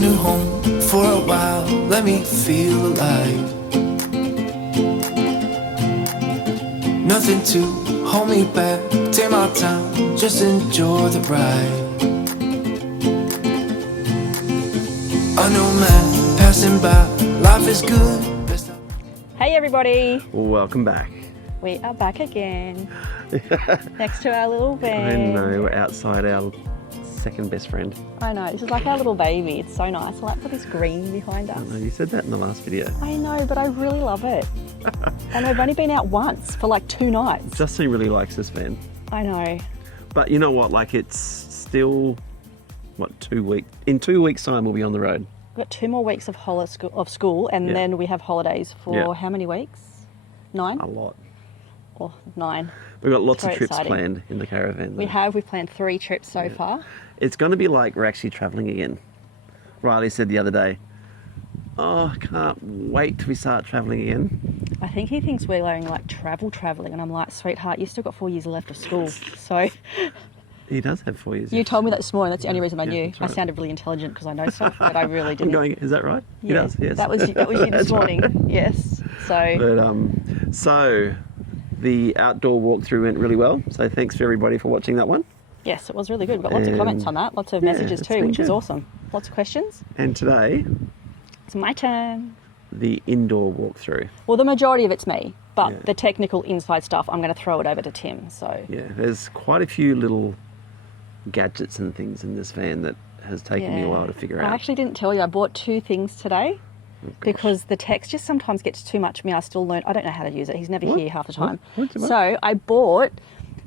new home for a while, let me feel alive. Nothing to hold me back, take my time, just enjoy the ride. A new man passing by, life is good. Hey everybody! Welcome back. We are back again. Next to our little van. I know, we're outside our second best friend. I know, this is like our little baby. It's so nice. I like for this green behind us. I know, you said that in the last video. I know, but I really love it. And we've only been out once for like 2 nights. Justin really likes this van. I know. But you know what, like it's still, what, 2 weeks? In 2 weeks' time we'll be on the road. We've got 2 more weeks of school and then we have holidays for how many weeks? 9? A lot. Or 9. We've got lots Very of trips exciting. planned in the caravan. We've planned 3 trips so far. It's going to be like we're actually travelling again. Riley said the other day, oh, I can't wait till we start travelling again. I think he thinks we're like travelling, and I'm like, sweetheart, you've still got 4 years left of school. So He does have 4 years. you told me that this morning. That's the only reason I knew. that's right. I sounded really intelligent because I know stuff, but I really I'm didn't. going, is that right? He does, yes. That was you this That's morning. right. Yes. So But so the outdoor walkthrough went really well. So thanks for everybody for watching that one. yes, it was really good. We got lots of comments on that, lots of messages it's too, been which is good. awesome. Lots of questions. And today, It's my turn. the indoor walkthrough. Well, the majority of it's me, but Yeah. the technical inside stuff, I'm going to throw it over to Tim. So Yeah, there's quite a few little gadgets and things in this van that has taken me a while to figure I out. actually didn't tell you. I bought 2 things today. Because the text just sometimes gets too much. I mean, I still learn. I don't know how to use it. He's never What? here half the time. What? So I bought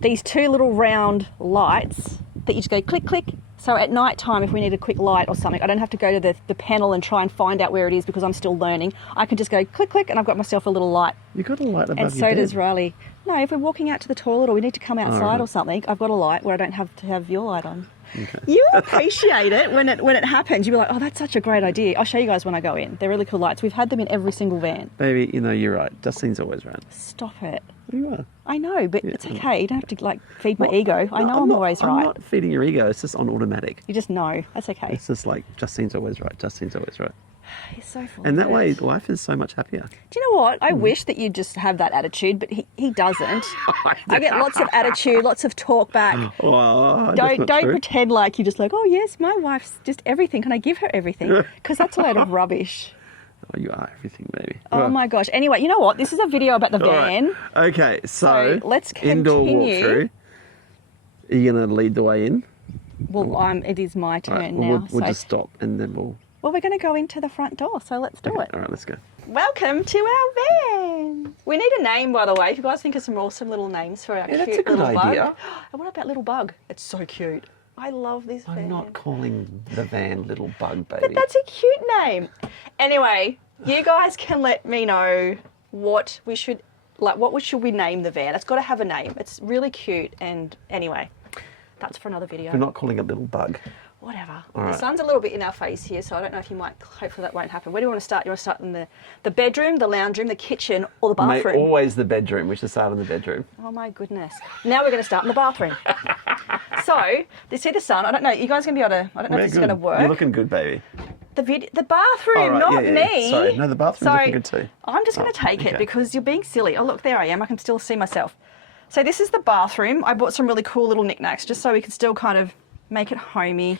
these 2 little round lights that you just go click, click. So at night time, if we need a quick light or something, I don't have to go to the panel and try and find out where it is because I'm still learning. I can just go click, click, and I've got myself a little light. You got a light above And your so does bed. Riley. No, if we're walking out to the toilet or we need to come outside right. or something, I've got a light where I don't have to have your light on. Okay. You appreciate it when it happens. You'll be like, oh, that's such a great idea. I'll show you guys when I go in. They're really cool lights. We've had them in every single van. Baby, you know, you're right. Justine's always right. Stop it. You are. I know, but it's okay. You don't have to like feed my ego. I No, know I'm always I'm right. not feeding your ego. It's just on automatic. You just know. That's okay. It's just like, Justine's always right. Justine's always right. He's so full And of that way, it. life is so much happier. Do you know what? I wish that you'd just have that attitude, but he doesn't. I get lots of attitude, lots of talk back. Oh, that's Don't not true. pretend like you're just like, oh yes, my wife's just everything. Can I give her everything? Because that's a load of rubbish. Oh, you are everything, baby. Oh my gosh. Anyway, you know what? This is a video about the All right. van. Okay, so let's indoor continue. walkthrough. Are you going to lead the way in? Well, it is my turn All right, now. well, we'll so, just stop and then we'll... well, we're going to go into the front door, so let's do it. All right, let's go. Welcome to our van. We need a name, by the way. If you guys think of some awesome little names for our Yeah, cute that's a good little idea. bug. And what about little bug? It's so cute. I love this van. I'm not calling the van Little Bug, But baby. that's a cute name. Anyway, you guys can let me know what we should we name the van. It's got to have a name. It's really cute. And anyway, that's for another video. We're not calling it Little Bug. Whatever. All The right. sun's a little bit in our face here, so I don't know if you might, hopefully that won't happen. Where do you want to start? You want to start in the bedroom, the lounge room, the kitchen, or the Mate, bathroom? always the bedroom. We should start in the bedroom. Oh my goodness. Now we're going to start in the bathroom. So, you see the sun? I don't know, you guys going to be able to, I don't know if this is going to work. You're looking good, baby. The bathroom, All right, not yeah. me. Sorry, no, the bathroom's So, looking good too. I'm just going to take it okay. because you're being silly. Oh, look, there I am. I can still see myself. So this is the bathroom. I bought some really cool little knickknacks just so we can still kind of make it homey.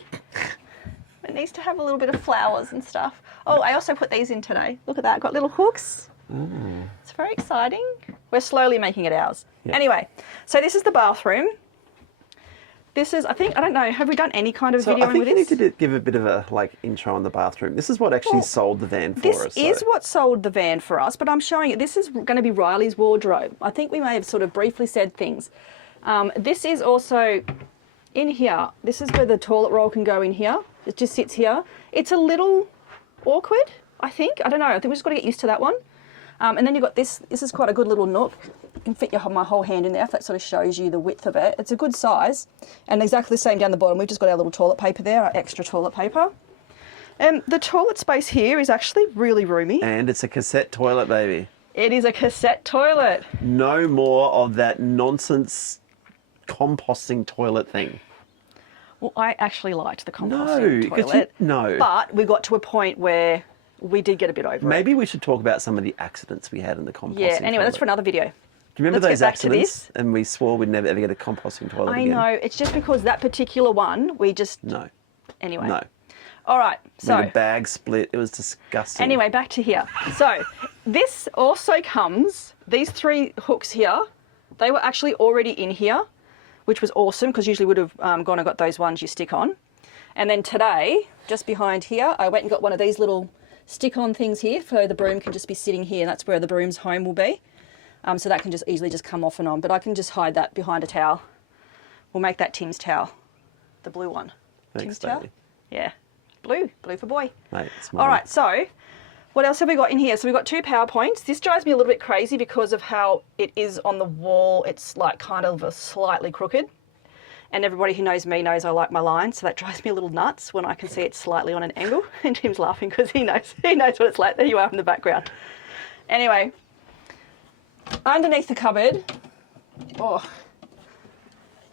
It needs to have a little bit of flowers and stuff. Oh, I also put these in today. Look at that. Got little hooks. It's very exciting. We're slowly making it ours. Yeah. Anyway, so this is the bathroom. This is, I don't know, have we done any kind of So video I think with you this? need to give a bit of a intro on the bathroom. This is what actually sold the van for This us. is so- what sold the van for us, but I'm showing it. This is going to be Riley's wardrobe. I think we may have sort of briefly said things. This is also in here. This is where the toilet roll can go in here. It just sits here. It's a little awkward, I think. I don't know. I think we just got to get used to that one. And then you've got this. This is quite a good little nook. You can fit my whole hand in there if that sort of shows you the width of it. It's a good size. And exactly the same down the bottom. We've just got our little toilet paper there, our extra toilet paper. And the toilet space here is actually really roomy. And it's a cassette toilet, baby. It is a cassette toilet. No more of that nonsense composting toilet thing. Well, I actually liked the No, composting toilet. no. But we got to a point where we did get a bit over it. Maybe we should talk about some of the accidents we had in the composting Yeah, anyway, toilet. that's for another video. Do you remember Let's those get back to accidents? this. And we swore we'd never ever get a composting toilet I again. know, it's just because that particular one, we just... No. Anyway. No. All right, so... The bag split. It was disgusting. Anyway, back to here. So, this also comes, these 3 hooks here, they were actually already in here, which was awesome, because usually would have gone and got those ones you stick on. And then today, just behind here, I went and got one of these little stick-on things here, so the broom can just be sitting here, and that's where the broom's home will be. So that can just easily just come off and on, but I can just hide that behind a towel. We'll make that Tim's towel, the blue one. Thanks, Tim's towel? Daly. Yeah, blue for boy. Mate, it's All right, so what else have we got in here? So we've got 2 PowerPoints. This drives me a little bit crazy because of how it is on the wall. It's like kind of a slightly crooked. And everybody who knows me knows I like my lines, so that drives me a little nuts when I can see it slightly on an angle. And Tim's laughing because he knows what it's like. There you are in the background. Anyway, underneath the cupboard,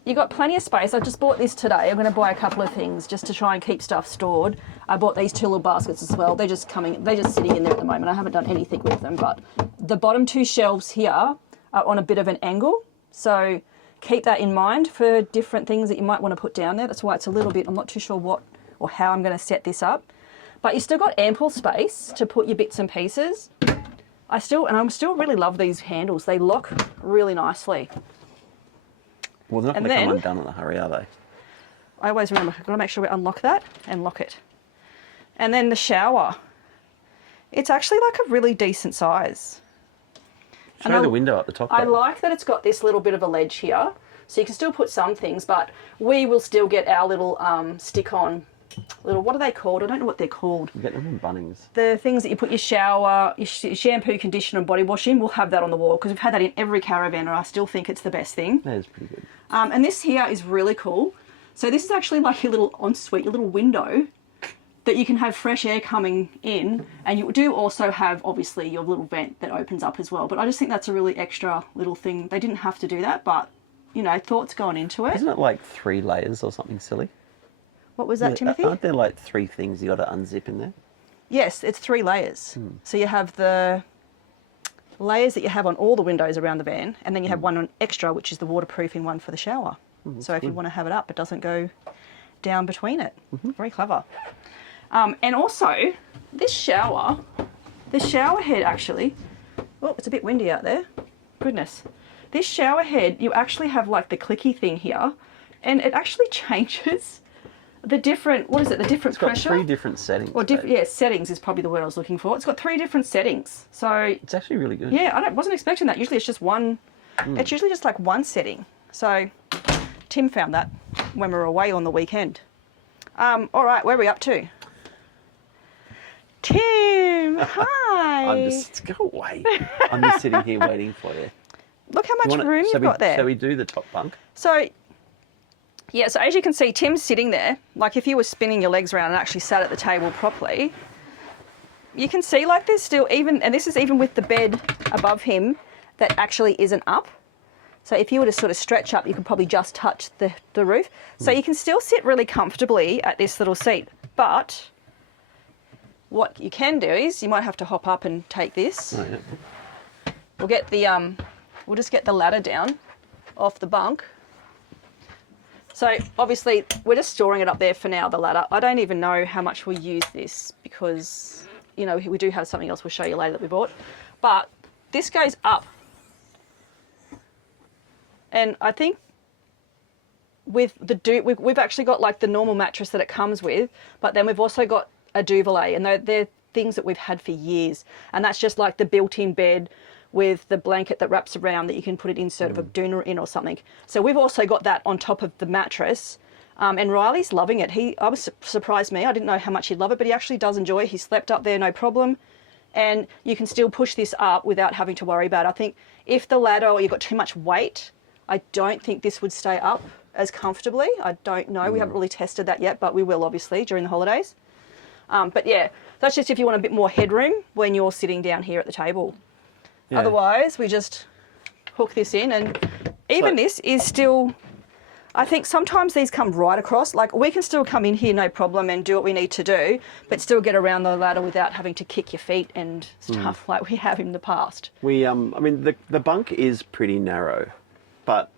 you got plenty of space. I just bought this today. I'm going to buy a couple of things just to try and keep stuff stored. I bought these 2 little baskets as well. They're just sitting in there at the moment. I haven't done anything with them, but the bottom 2 shelves here are on a bit of an angle. So keep that in mind for different things that you might want to put down there. That's why it's a little bit, I'm not too sure what or how I'm going to set this up. But you still got ample space to put your bits and pieces. I still really love these handles. They lock really nicely. Well, they're not going to come undone in a hurry, are they? I always remember, I've got to make sure we unlock that and lock it. And then the shower. It's actually like a really decent size. Show the window at the top. I like that it's got this little bit of a ledge here. So you can still put some things, but we will still get our little stick-on, what are they called? I don't know what they're called. You get them in Bunnings. The things that you put your shower, your shampoo, conditioner and body wash in, we'll have that on the wall because we've had that in every caravan and I still think it's the best thing. That is pretty good. And this here is really cool. So this is actually like your little ensuite, your little window that you can have fresh air coming in, and you do also have obviously your little vent that opens up as well. But I just think that's a really extra little thing. They didn't have to do that, but you know, thought's gone into it. Isn't it like 3 layers or something silly? What was that, Timothy? Aren't there like 3 things you got to unzip in there? Yes, it's 3 layers. So you have the layers that you have on all the windows around the van, and then you have one on extra, which is the waterproofing one for the shower. So if you want to have it up, it doesn't go down between it. Very clever. And also, this shower head actually, oh, it's a bit windy out there. Goodness. This shower head, you actually have like the clicky thing here, and it actually changes the different, what is it, the different pressure? It's got 3 different settings. Or yeah, settings is probably the word I was looking for. It's got 3 different settings. So it's actually really good. yeah, I wasn't expecting that. Usually it's just one, it's usually just like one setting. So Tim found that when we were away on the weekend. All right, where are we up to? Tim, hi. Go away. I'm just sitting here waiting for you. Look how much room you've got there. Shall we do the top bunk? So, yeah, so as you can see, Tim's sitting there. Like if you were spinning your legs around and actually sat at the table properly, you can see like there's still even, and this is even with the bed above him that actually isn't up. So if you were to sort of stretch up, you could probably just touch the roof. So you can still sit really comfortably at this little seat. But what you can do is you might have to hop up and take this. Oh, yeah. We'll get the we'll just get the ladder down off the bunk. So obviously we're just storing it up there for now, the ladder. I don't even know how much we'll use this because, you know, we do have something else we'll show you later that we bought. But this goes up. And I think with the we've actually got like the normal mattress that it comes with, but then we've also got a duvet, and they're things that we've had for years. And that's just like the built-in bed with the blanket that wraps around that you can put an insert of a doona in or something. So we've also got that on top of the mattress. And Riley's loving it. I was surprised me. I didn't know how much he'd love it, but he actually does enjoy it. He slept up there, no problem. And you can still push this up without having to worry about it. I think if the ladder or you've got too much weight, I don't think this would stay up as comfortably. I don't know. We haven't really tested that yet, but we will obviously during the holidays. But yeah, that's just if you want a bit more headroom when you're sitting down here at the table. Yeah. Otherwise, we just hook this in, and even this is still I think sometimes these come right across. Like we can still come in here, no problem, and do what we need to do, but still get around the ladder without having to kick your feet and stuff like we have in the past. We, I mean, the bunk is pretty narrow, but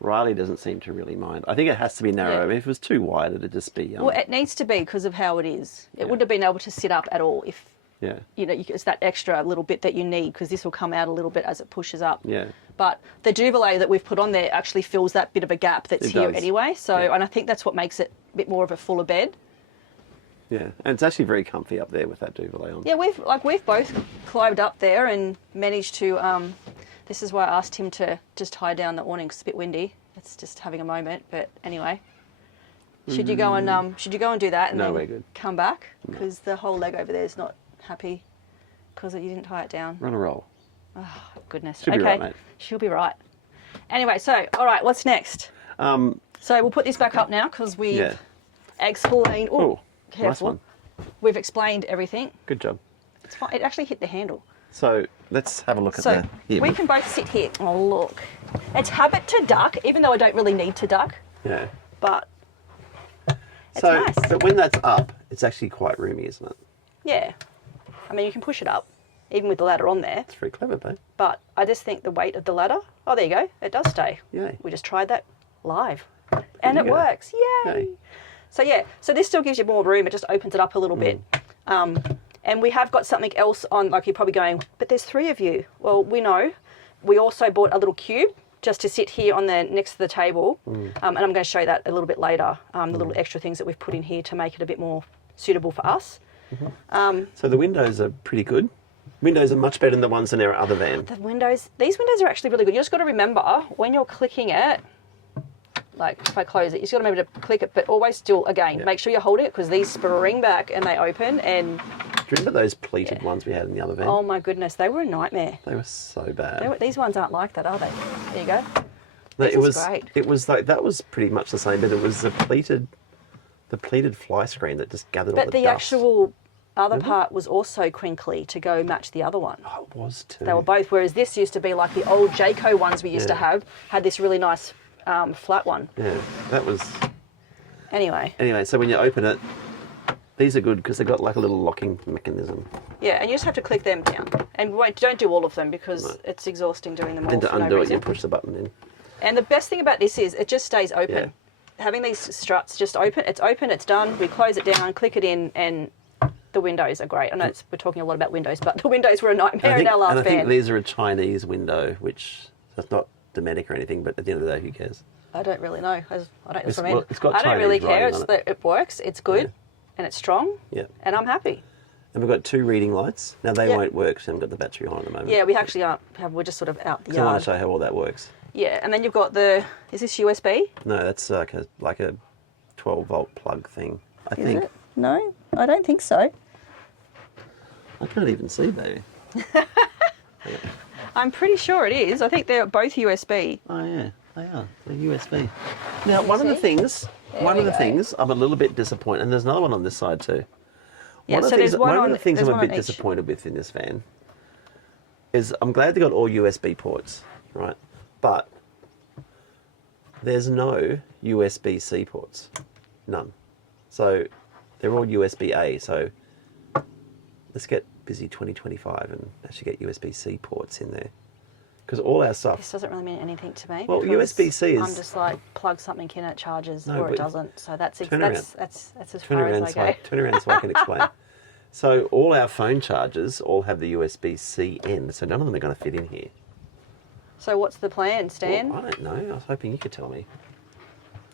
Riley doesn't seem to really mind. I think it has to be narrow. Yeah. I mean, if it was too wide, it'd just be... Well, it needs to be because of how it is. It wouldn't have been able to sit up at all if, yeah. you know, it's that extra little bit that you need because this will come out a little bit as it pushes up. Yeah. But the duvet that we've put on there actually fills that bit of a gap that's It here does. anyway. So, Yeah. and I think that's what makes it a bit more of a fuller bed. Yeah, and it's actually very comfy up there with that duvet on. Yeah, we've both climbed up there and managed to. This is why I asked him to just tie down the awning 'cause it's a bit windy. It's just having a moment, but anyway. Should you go and do that and No, then we're good. come back because the whole leg over there is not happy because you didn't tie it down. Run a roll. Oh goodness. She'll be okay, right, mate. she'll be right. Anyway, so all right, what's next? Um, So we'll put this back up now because we've yeah. explained. Oh, Oh, careful. nice one. We've explained everything. Good job. It's fine. It actually hit the handle. So let's have a look at So that. Here. we can both sit here. Oh look, it's habit to duck, even though I don't really need to duck. Yeah. But it's So, nice. but when that's up, it's actually quite roomy, isn't it? Yeah, I mean you can push it up, even with the ladder on there. It's very clever, babe. But I just think the weight of the ladder. Oh, there you go. It does stay. Yay. We just tried that live, and you it go. works. Yay. Yay. So yeah, so this still gives you more room. It just opens it up a little bit. And we have got something else on. Like you're probably going, but there's 3 of you. Well, we know. We also bought a little cube just to sit here on the next to the table, and I'm going to show you that a little bit later. The little extra things that we've put in here to make it a bit more suitable for us. So the windows are pretty good. Windows are much better than the ones in our other van. The windows, these windows are actually really good. You just got to remember when you're clicking it, like if I close it, you just got to remember to click it, but always still, again, Yeah. make sure you hold it because these spring back and they open and, Do you remember those pleated ones we had in the other van? oh my goodness, they were a nightmare. They were so bad. These ones aren't like that, are they? There you go. No, This it is was great. It was like that was pretty much the same, but it was the pleated fly screen that just gathered all But the the dust. actual other part was also crinkly to go match the other one. Oh, it was too. They were both, whereas this used to be like the old Jayco ones we used to Yeah. have, had this really nice flat one. Yeah, that was. Anyway, Anyway, so when you open it, these are good because they've got like a little locking mechanism. yeah, and you just have to click them down. And don't do all of them because it's exhausting doing them all And to for no undo it, reason. you push the button in. And the best thing about this is it just stays open. Yeah. Having these struts just open, it's done. We close it down, click it in, and the windows are great. I know we're talking a lot about windows, but the windows were a nightmare in our last and I think van. these are a Chinese window, which that's not Dometic or anything, but at the end of the day, who cares? I don't really know. I don't. It's- I mean, well, it's got I don't really Chinese care. writing It's on that it works. It's good, Yeah. and it's strong. Yeah. And I'm happy. And we've got 2 reading lights. Now they Yeah. won't work, so I haven't got the battery on at the moment. Yeah, we actually aren't. We're just sort of out the So I want yard. to show you how all that works. Yeah, and then you've got the. Is this USB? No, that's like a 12-volt plug thing. I Is think. it? No, I don't think so. I can't even see, baby. I'm pretty sure it is. I think they're both USB. Oh yeah, they are. They're USB. Now, one of the See? things, There we go. I'm a little bit disappointed, and there's another one on this side too. Yeah, One of so the there's things, one of on. the things There's I'm a one bit on each. disappointed with in this van is I'm glad they got all USB ports, right? But there's no USB-C ports, none. So they're all USB-A. So let's get busy 2025 and actually get USB-C ports in there, because all our stuff. This doesn't really mean anything to me. Well, because USB-C is- I'm just like plug something in, it charges, No, or it but doesn't. So that's turn that's as far as I go. Turn around so I can explain. So all our phone chargers all have the USB-C end, so none of them are going to fit in here. So what's the plan, Stan? Well, I don't know. I was hoping you could tell me.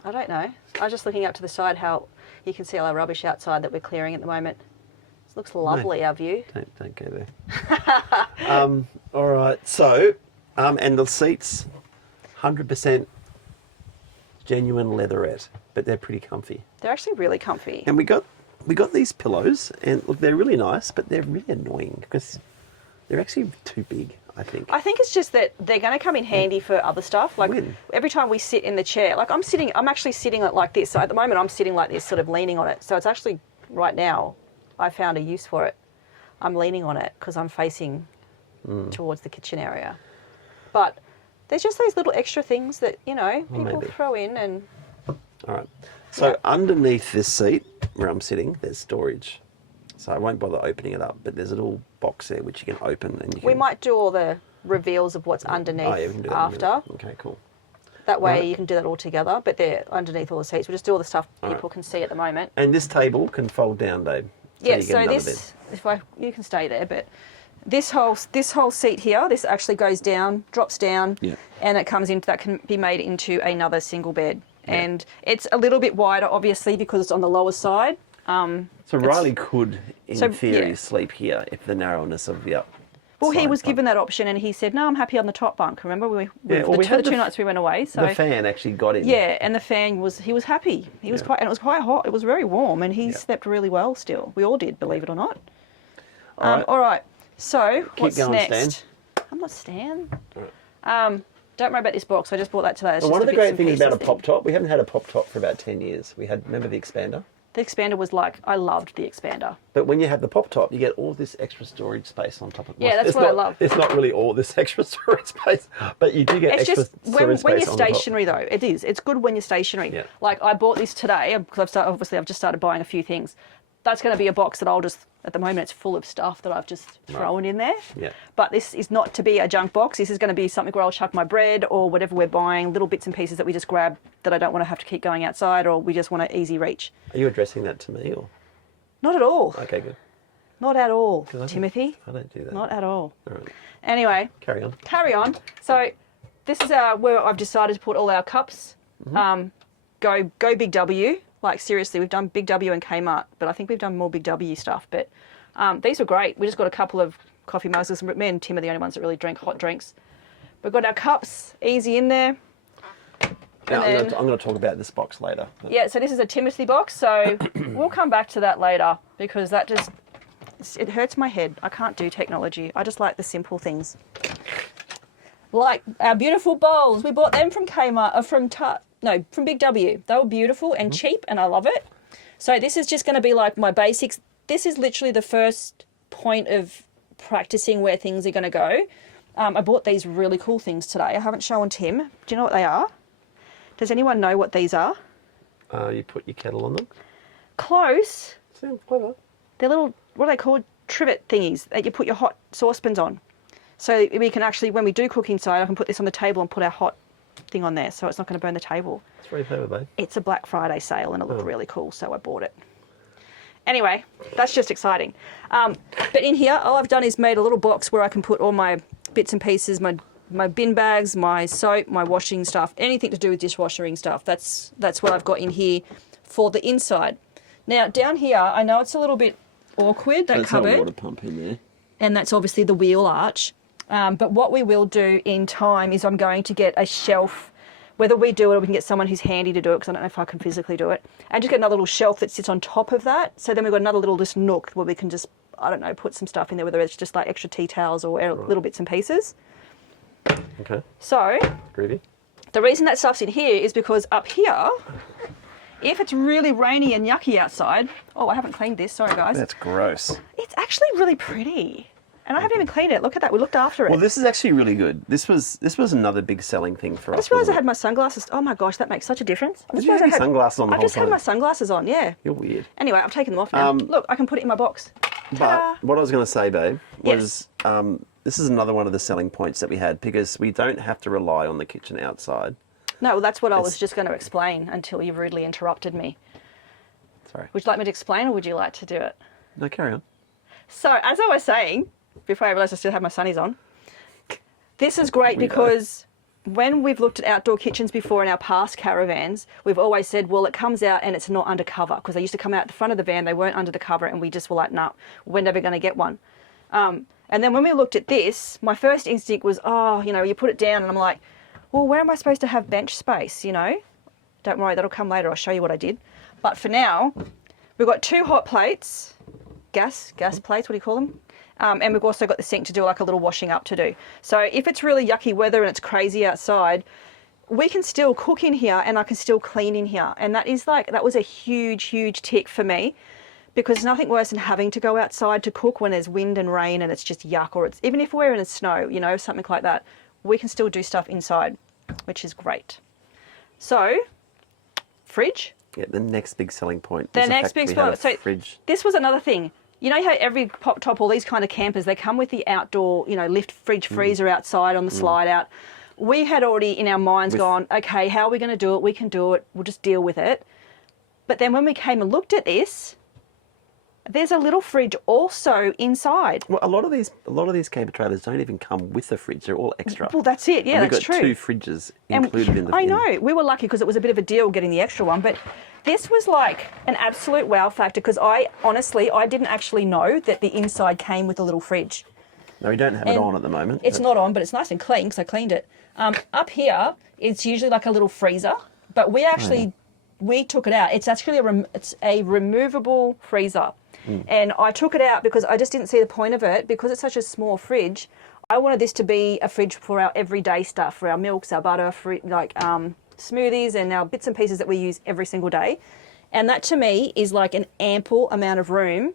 I don't know. I was just looking up to the side how you can see all our rubbish outside that we're clearing at the moment. It looks lovely, our view. Don't go there. All right. So, and the seats, 100% genuine leatherette, but they're pretty comfy. They're actually really comfy. And we got these pillows, and look, they're really nice, but they're really annoying because they're actually too big, I think. I think it's just that they're going to come in handy for other stuff. Like When? every time we sit in the chair, like I'm actually sitting like this. So at the moment I'm sitting like this, sort of leaning on it. So it's actually right now, I found a use for it. I'm leaning on it because I'm facing towards the kitchen area. But There's just those little extra things that, you know, Well, people maybe. throw in and... All right. So underneath this seat where I'm sitting, there's storage. So I won't bother opening it up, but there's a little box there which you can open and you can... We might do all the reveals of what's underneath we can do that in a minute. after. Okay, cool. That way Right. you can do that all together, but they're underneath all the seats. We'll just do all the stuff All people can see at the moment. And this table can fold down, Dave. Yeah, you get so another this, you can stay there, but this whole seat here, this actually goes down, drops down, Yeah. and it comes into, that can be made into another single bed. Yeah. And it's a little bit wider, obviously, because it's on the lower side. So Riley could, in So, theory, yeah. sleep here if the narrowness of the up. Well, he side was bunk. given that option, and he said, "No, I'm happy on the top bunk." Remember, Yeah, well, we the had two the nights we went away. So The fan actually got in. yeah, and the fan he was happy. He was Yeah. quite, and it was quite hot. It was very warm, and he Yeah. slept really well. Still, we all did, believe it or not. All right. All right. So what's going, next? Stan. I'm not Stan. All Don't worry about this box. I just bought that today. It's Well, just one of the bits great and things about a pieces pop thing. top, we haven't had a pop top for about 10 years. We had, remember the expander? The expander was like, I loved the expander. But when you have the pop top, you get all this extra storage space on top of it. Yeah, that's It's what I not- love. It's not really all this extra storage space, but you do get It's extra just storage when space you're on the top. stationary though. It is. It's good when you're stationary. Yeah. Like I bought this today because I've just started buying a few things. That's going to be a box that I'll just, at the moment it's full of stuff that I've just thrown in there. Yeah. But this is not to be a junk box. This is going to be something where I'll chuck my bread or whatever we're buying, little bits and pieces that we just grab that I don't want to have to keep going outside, or we just want to easy reach. Are you addressing that to me or? Not at all. Okay, good. Not at all, 'Cause I don't- Timothy. I don't do that. Not at all. All right. Anyway, Carry on. So this is where I've decided to put all our cups. Go Big W. Like seriously, we've done Big W and Kmart, but I think we've done more Big W stuff. But these were great. We just got a couple of coffee mugs. Me and Tim are the only ones that really drink hot drinks. We've got our cups, easy in there. Now, And I'm then- going to talk about this box later. but- Yeah, so this is a Timothy box. So we'll come back to that later because that just, it hurts my head. I can't do technology. I just like the simple things. Like our beautiful bowls. We bought them from Kmart, from Big W. They were beautiful and cheap, and I love it. So this is just going to be like my basics. This is literally the first point of practicing where things are going to go. I bought these really cool things today. I haven't shown Tim. Do you know what they are? Does anyone know what these are? You put your kettle on them. Close. Sounds clever. They're little, what are they called? Trivet thingies that you put your hot saucepans on. So we can actually, when we do cook inside, I can put this on the table and put our hot thing on there, so it's not going to burn the table. It's very clever, babe. It's a Black Friday sale and it looked really cool, so I bought it. Anyway, that's just exciting. But in here, all I've done is made a little box where I can put all my bits and pieces, my bin bags, my soap, my washing stuff, anything to do with dishwashing stuff. That's what I've got in here for the inside. Now, down here, I know it's a little bit awkward, that That's cupboard. not a water pump in there. And that's obviously the wheel arch. But what we will do in time is I'm going to get a shelf, whether we do it or we can get someone who's handy to do it, because I don't know if I can physically do it, and just get another little shelf that sits on top of that. So then we've got another little just nook where we can just, I don't know, put some stuff in there, whether it's just like extra tea towels or little bits and pieces. Okay. So Groovy. the reason that stuff's in here is because up here, if it's really rainy and yucky outside, oh, I haven't cleaned this, sorry guys. That's gross. It's actually really pretty. And I haven't even cleaned it. Look at that. We looked after it. Well, this is actually really good. This was another big selling thing for us. I just realised I wasn't had my sunglasses. Oh my gosh, that makes such a difference. I Did just you have realised your sunglasses on the I whole just had time? my sunglasses on, yeah. You're weird. Anyway, I've taken them off now. Look, I can put it in my box. Ta-da. But what I was going to say, babe, Yes. was this is another one of the selling points that we had, because we don't have to rely on the kitchen outside. No, well, that's what I was It's- just going to explain until you rudely interrupted me. Sorry. Would you like me to explain or would you like to do it? No, carry on. So, as I was saying, before I realised I still had my sunnies on, this is great We know. because when we've looked at outdoor kitchens before in our past caravans, we've always said, well, it comes out and it's not under cover, because they used to come out the front of the van, they weren't under the cover, and we just were like, nah, we're never going to get one. And then when we looked at this, my first instinct was, oh, you know, you put it down, and I'm like, well, where am I supposed to have bench space, you know? Don't worry, that'll come later, I'll show you what I did. But for now, we've got 2 hot plates, gas plates, what do you call them? And we've also got the sink to do like a little washing up to do. So if it's really yucky weather and it's crazy outside, we can still cook in here and I can still clean in here. And that was a huge, huge tick for me, because there's nothing worse than having to go outside to cook when there's wind and rain and it's just yuck, or it's, even if we're in the snow, you know, something like that. we can still do stuff inside, which is great. So, fridge. Yeah, the next big selling point. The is next fact we big had a spot. So fridge. this was another thing. You know how every pop top, all these kind of campers, they come with the outdoor, lift fridge freezer outside on the slide out. We had already in our minds gone, okay, how are we going to do it? We can do it. We'll just deal with it. But then when we came and looked at this, there's a little fridge also inside. Well, a lot of these camper trailers don't even come with a fridge. They're all extra. Well, that's it. Yeah, and that's we've got true. 2 fridges included in the. I know. We were lucky because it was a bit of a deal getting the extra one, but this was like an absolute wow factor because I didn't actually know that the inside came with a little fridge. No, we don't have it on at the moment. It's not on, but it's nice and clean because I cleaned it. Up here, it's usually like a little freezer, but we actually we took it out. It's actually it's a removable freezer. And I took it out because I just didn't see the point of it because it's such a small fridge. I wanted this to be a fridge for our everyday stuff, for our milks, our butter, smoothies and our bits and pieces that we use every single day. And that to me is like an ample amount of room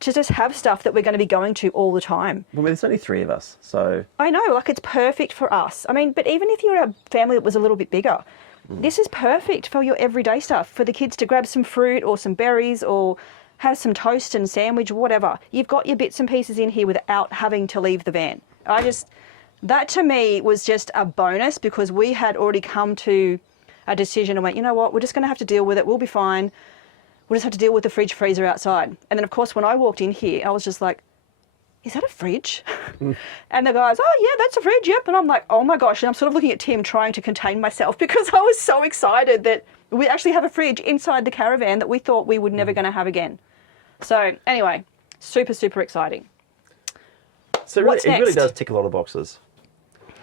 to just have stuff that we're going to be going to all the time. Well, there's only 3 of us, so... I know, like it's perfect for us. I mean, but even if you're a family that was a little bit bigger, this is perfect for your everyday stuff, for the kids to grab some fruit or some berries or have some toast and sandwich, whatever. You've got your bits and pieces in here without having to leave the van. That to me was just a bonus because we had already come to a decision and went, you know what, we're just going to have to deal with it. We'll be fine. We'll just have to deal with the fridge freezer outside. And then, of course, when I walked in here, I was just like, is that a fridge? And the guy's, oh, yeah, that's a fridge, yep. And I'm like, oh, my gosh. And I'm sort of looking at Tim trying to contain myself because I was so excited that we actually have a fridge inside the caravan that we thought we were never going to have again. So, anyway, super, super exciting. So What's it really next? does tick a lot of boxes.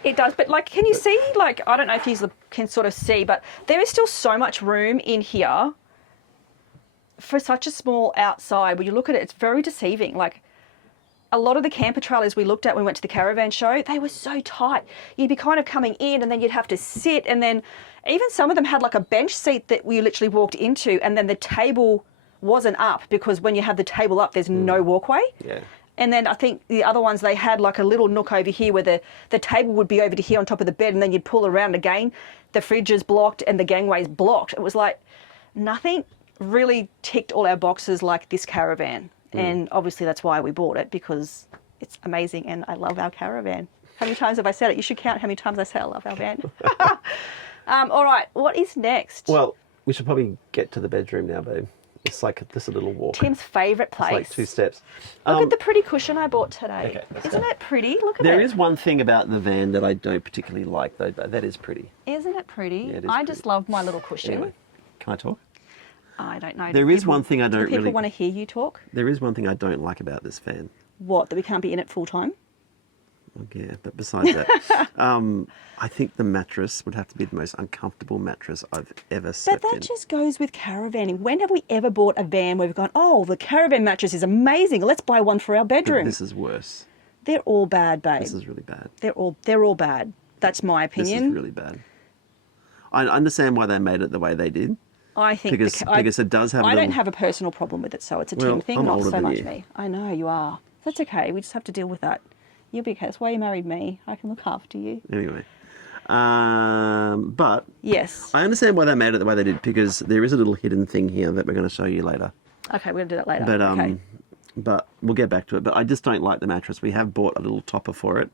It does, but like, can you see, like, I don't know if you can sort of see, but there is still so much room in here for such a small outside. When you look at it, it's very deceiving. Like, a lot of the camper trailers we looked at when we went to the caravan show, they were so tight. You'd be kind of coming in and then you'd have to sit, and then even some of them had like a bench seat that we literally walked into, and then the table wasn't up because when you have the table up, there's no walkway. Yeah. And then I think the other ones, they had like a little nook over here where the table would be over to here on top of the bed, and then you'd pull around again. The fridge is blocked and the gangway's blocked. It was like nothing really ticked all our boxes like this caravan. And obviously that's why we bought it, because it's amazing and I love our caravan. How many times have I said it? You should count how many times I say I love our van. All right, what is next? Well, we should probably get to the bedroom now, babe. It's like just a little walk. Tim's favourite place. It's like 2 steps. Look at the pretty cushion I bought today. Okay, let's Isn't go. it pretty? Look at it. There is one thing about the van that I don't particularly like, though. That is pretty. Isn't it pretty? Yeah, it is I pretty. just love my little cushion. Anyway, can I talk? I don't know. There is one thing I do don't people really... want to hear you talk? There is one thing I don't like about this van. What, that we can't be in it full time? Oh, yeah, but besides that, I think the mattress would have to be the most uncomfortable mattress I've ever But slept that in. just goes with caravanning. When have we ever bought a van where we've gone, oh, the caravan mattress is amazing, let's buy one for our bedroom? This is worse. They're all bad, babe. This is really bad. They're all bad. That's my This opinion. is really bad. I understand why they made it the way they did. I think Because it does have. I don't have a personal problem with it, so it's a Well, Tim thing, I'm not older so than much you. me. I know you are. That's okay. We just have to deal with that. You'll be okay. That's why you married me. I can look after you. Anyway, but Yes. I understand why they made it the way they did, because there is a little hidden thing here that we're going to show you later. Okay, we're gonna do that later. But okay. but we'll get back to it. But I just don't like the mattress. We have bought a little topper for it,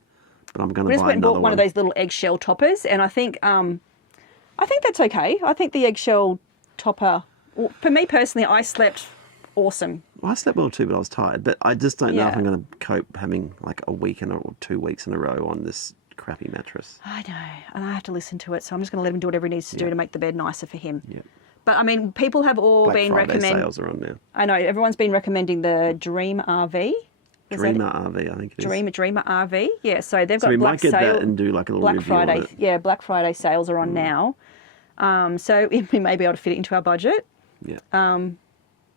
but I'm going We to just buy went and another bought one of those little eggshell toppers, and I think that's okay. I think the eggshell topper, well, for me personally, I slept awesome. I slept well too, but I was tired. But I just don't know if Yeah. I'm going to cope having like a week or 2 weeks in a row on this crappy mattress. I know, and I have to listen to it, so I'm just going to let him do whatever he needs to do to make the bed nicer for him. Yeah. But I mean, people have all Black been Friday recommending. sales are on now. I know everyone's been recommending the Dream RV. Is that Dreamer it? RV, I think it is. Dreamer RV. Yeah, so they've So got we Black might get sale. that and do like a little Black review on Friday. it. Yeah, Black Friday sales are on now. So we may be able to fit it into our budget. Yeah.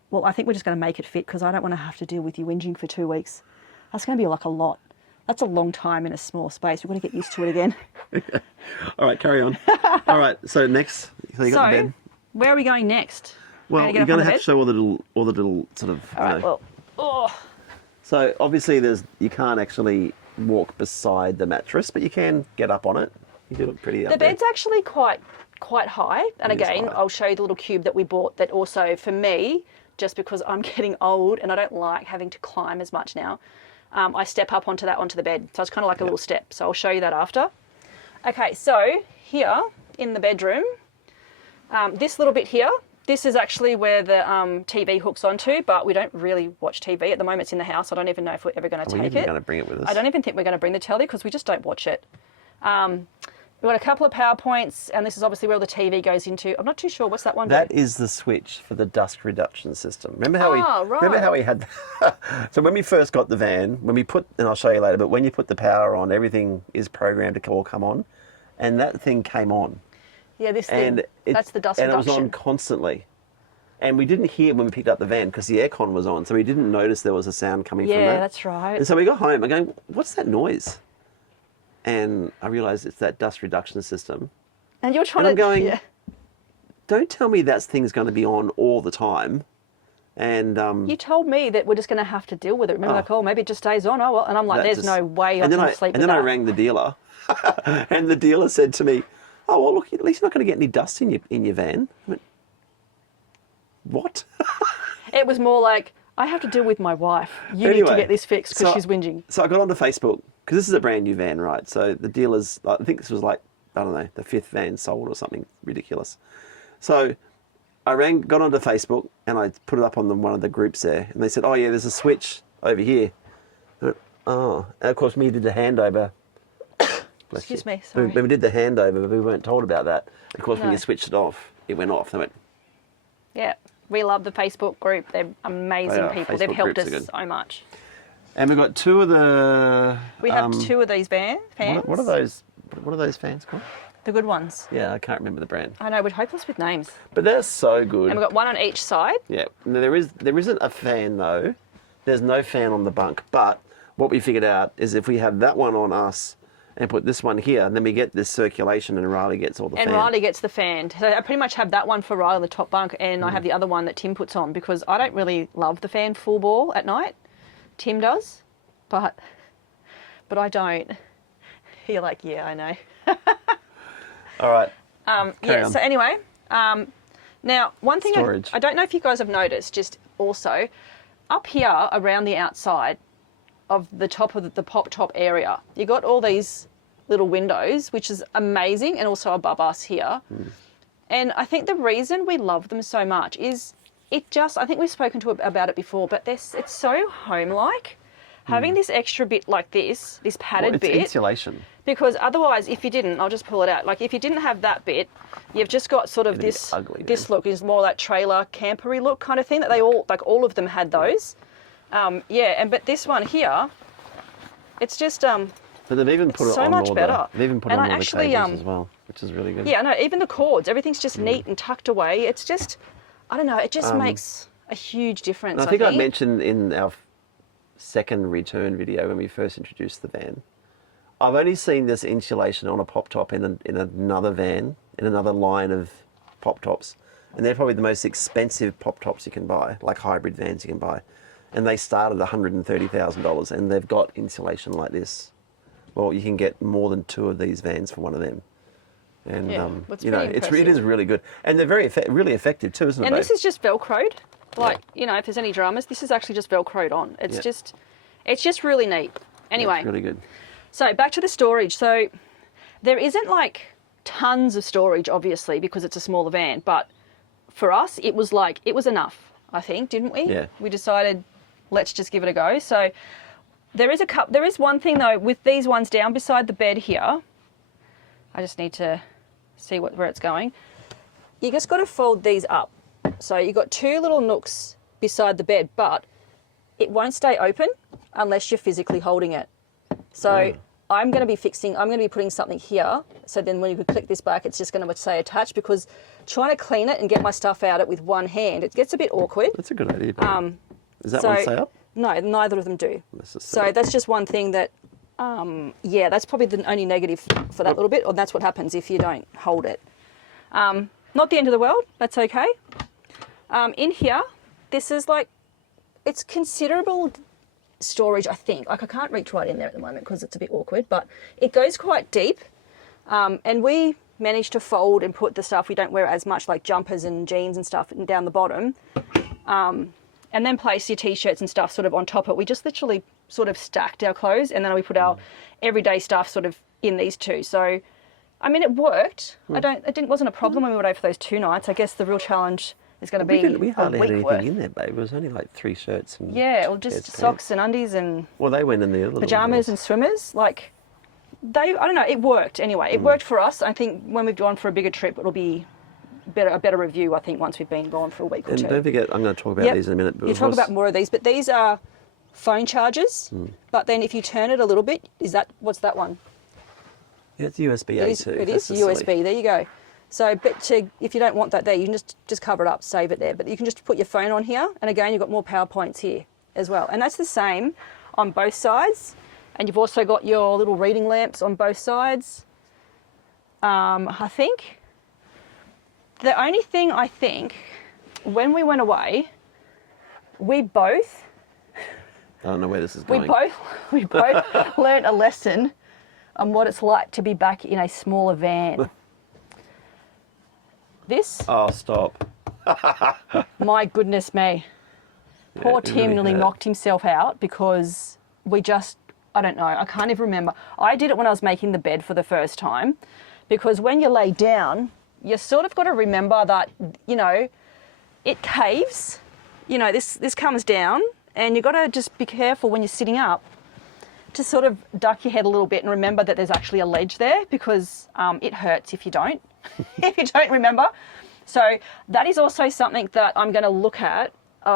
Well, I think we're just going to make it fit because I don't want to have to deal with you whinging for 2 weeks. That's going to be like a lot. That's a long time in a small space. We've got to get used to it again. All right, carry on. All right, so next, so you got the So, bed. where are we going next? Well, get you're up going on to the have bed? to show all the little sort of. All right, well, oh, So obviously, you can't actually walk beside the mattress, but you can get up on it. You do look pretty up The there. bed's actually quite high. And It is again, high. I'll show you the little cube that we bought that also, for me, just because I'm getting old and I don't like having to climb as much now, I step up onto the bed. So it's kind of like a little step. So I'll show you that after. Okay, so here in the bedroom, this little bit here, this is actually where the TV hooks onto, but we don't really watch TV. At the moment, it's in the house. I don't even know if we're ever going to take it. We're going to bring it with us. I don't even think we're going to bring the telly because we just don't watch it. We've got a couple of power points, and this is obviously where all the TV goes into. I'm not too sure. What's that one? That do? is the switch for the dust reduction system. Remember how right. remember how we had so when we first got the van, when we put, and I'll show you later, but when you put the power on, everything is programmed to all come on, and that thing came on. Yeah, this thing. That's the dust and reduction. it was on constantly. And we didn't hear when we picked up the van because the aircon was on, so we didn't notice there was a sound coming from that. Yeah, that's right. And so we got home, I'm going, what's that noise? And I realised it's that dust reduction system. And you're trying And I'm to... going, yeah. don't tell me that thing's going to be on all the time. And You told me that we're just going to have to deal with it. Remember, like, oh, maybe it just stays on. Oh, well. And I'm like, there's no way I can sleep with that. And then I rang the dealer, and the dealer said to me, oh, well, look, at least you're not going to get any dust in your van. I went, what? It was more like, I have to deal with my wife. You need to get this fixed because she's whinging. So I got onto Facebook, because this is a brand new van, right? So the dealers, I think this was like, I don't know, the 5th van sold or something ridiculous. So I got onto Facebook and I put it up on one of the groups there, and they said, oh yeah, there's a switch over here. I went, oh, and of course we did the handover. Excuse me, sorry. When we did the handover, but we weren't told about that. Of course, when No. you switched it off, it went off. They went, Yeah, we love the Facebook group. They're amazing They are. people. They've Facebook helped groups us are good. so much. and we've got 2 of the. We have 2 of these fans. What are those? What are those fans called? The good ones. Yeah, I can't remember the brand. I know, we're hopeless with names. But they're so good. And we've got one on each side. Yeah, no, there isn't a fan though. There's no fan on the bunk. But what we figured out is if we have that one on us and put this one here, then we get this circulation, and Riley gets all the And fan. Riley gets the fan. So I pretty much have that one for Riley on the top bunk, and I have the other one that Tim puts on because I don't really love the fan full ball at night. Tim does, but I don't. You're like, yeah, I know. All right. Yeah, on. so anyway, now one thing Storage. I don't know if you guys have noticed, just also up here around the outside of the top of the pop top area, you got all these little windows, which is amazing, and also above us here. And I think the reason we love them so much is it just, I think we've spoken about it before, but it's so home-like. Having this extra bit like this padded It's bit. insulation. Because otherwise, if you didn't, I'll just pull it out. Like if you didn't have that bit, you've just got sort of It'd be this ugly this then. look is more that trailer campery look kind of thing that they all of them had those. But this one here, it's just But they've even put it so on much all better. They've even put And on I all actually, the cables as well, which is really good. yeah, no, even the cords, everything's just neat and tucked away. It's just, I don't know, it just makes a huge difference. And I think I mentioned in our second return video when we first introduced the van, I've only seen this insulation on a pop top in another van, in another line of pop tops, and they're probably the most expensive pop tops you can buy, like hybrid vans you can buy, and they start at $130,000, and they've got insulation like this. Well, you can get more than 2 of these vans for one of them, and Yeah, it's you know, pretty it impressive. is really good, and they're really effective too, isn't it? And babe? this is just Velcroed. Like, you know, if there's any dramas, this is actually just Velcroed on. It's just really neat. Anyway. It's really good. So back to the storage. So there isn't like tons of storage, obviously, because it's a smaller van. But for us, it was enough, I think, didn't we? Yeah. We decided, let's just give it a go. So there is one thing though, with these ones down beside the bed here. I just need to see where it's going. You just got to fold these up. So you've got 2 little nooks beside the bed, but it won't stay open unless you're physically holding it. So I'm going to be putting something here. So then when you click this back, it's just going to say attach, because trying to clean it and get my stuff out with one hand, it gets a bit awkward. That's a good idea. Babe. Is that So, one stay up? No, neither of them do. Let's just So see. that's just one thing that, that's probably the only negative for that little bit, or that's what happens if you don't hold it. Not the end of the world, that's okay. In here, this is like, it's considerable storage, I think. Like I can't reach right in there at the moment because it's a bit awkward, but it goes quite deep. And we managed to fold and put the stuff we don't wear as much, like jumpers and jeans and stuff, down the bottom. And then place your t-shirts and stuff sort of on top of it. We just literally sort of stacked our clothes, and then we put our everyday stuff sort of in these two. So, I mean, it worked. It wasn't a problem when we were over for those 2 nights. I guess the real challenge is going to be We a hardly had week anything worth. in there, babe. It was only like 3 shirts and Yeah, or just pairs of socks pants. and undies and Well, they went in the other pajamas and swimmers. Like, I don't know, it worked anyway. It worked for us. I think when we've gone for a bigger trip, it'll be a better review, I think, once we've been gone for a week or And two. don't forget, I'm going to talk about these in a minute. But You talk about more of these, but these are phone chargers. But then if you turn it a little bit, what's that one? Yeah, it's USB-A too. It That's is just USB. silly. There you go. So, if you don't want that there, you can just cover it up, save it there. But you can just put your phone on here, and again, you've got more power points here as well. And that's the same on both sides. And you've also got your little reading lamps on both sides. I think the only thing when we went away, we both I don't know where this is going. we both learnt a lesson on what it's like to be back in a smaller van. This, Oh, stop. my goodness me. Poor it Tim really nearly hurt. knocked himself out because I don't know, I can't even remember. I did it when I was making the bed for the first time, because when you lay down, you sort of got to remember that, it caves. This comes down, and you've got to just be careful when you're sitting up to sort of duck your head a little bit and remember that there's actually a ledge there, because it hurts if you don't, if you don't remember. So that is also something that I'm going to look at,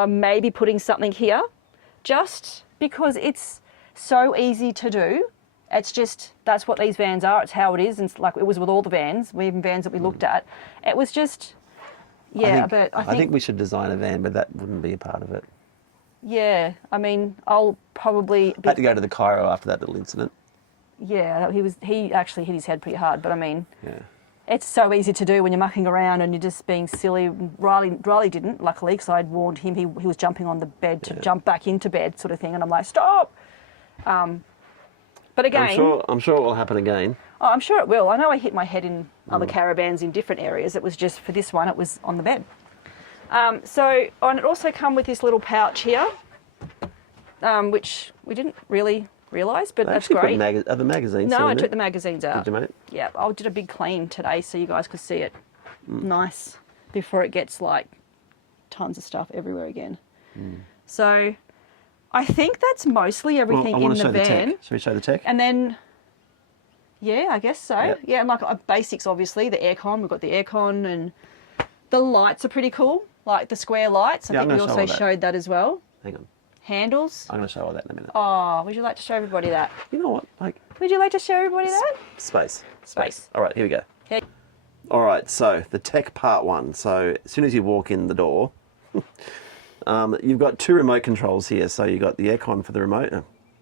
maybe putting something here, just because it's so easy to do. It's just, that's what these vans are. It's how it is. And it's like it was with all the vans, even vans that we looked at. It was just, but I think we should design a van, but that wouldn't be a part of it. yeah, I mean, I'll probably I had to go to the Cairo after that little incident. yeah, he actually hit his head pretty hard, but I mean, Yeah. it's so easy to do when you're mucking around and you're just being silly. Riley didn't, luckily, because I'd warned him. He was jumping on the bed to jump back into bed, sort of thing, and I'm like, stop. But again, I'm sure it will happen again. oh, I'm sure it will. I know I hit my head in other caravans in different areas. It was just for this one, it was on the bed. And it also come with this little pouch here, which we didn't really realise, but They that's actually great. put are the magazines No, still I in took there? the magazines out. Did you, mate? Yeah, I did a big clean today so you guys could see it nice before it gets like tons of stuff everywhere again. So I think that's mostly everything I in want to the show the van. tech. Shall we show the tech? And then, yeah, I guess so. Yep. Yeah, and like basics, obviously, the aircon. We've got the aircon, and the lights are pretty cool, like the square lights. I Yeah, I'm think we gonna show also all that. showed that as well. Hang on. Handles. I'm going to show all that in a minute. Oh, would you like to show everybody that? You know what? Would you like to show everybody that? Space. Space. All right, here we go. Okay. All right, so the tech part 1. So as soon as you walk in the door, you've got 2 remote controls here. So you've got the aircon for the remote,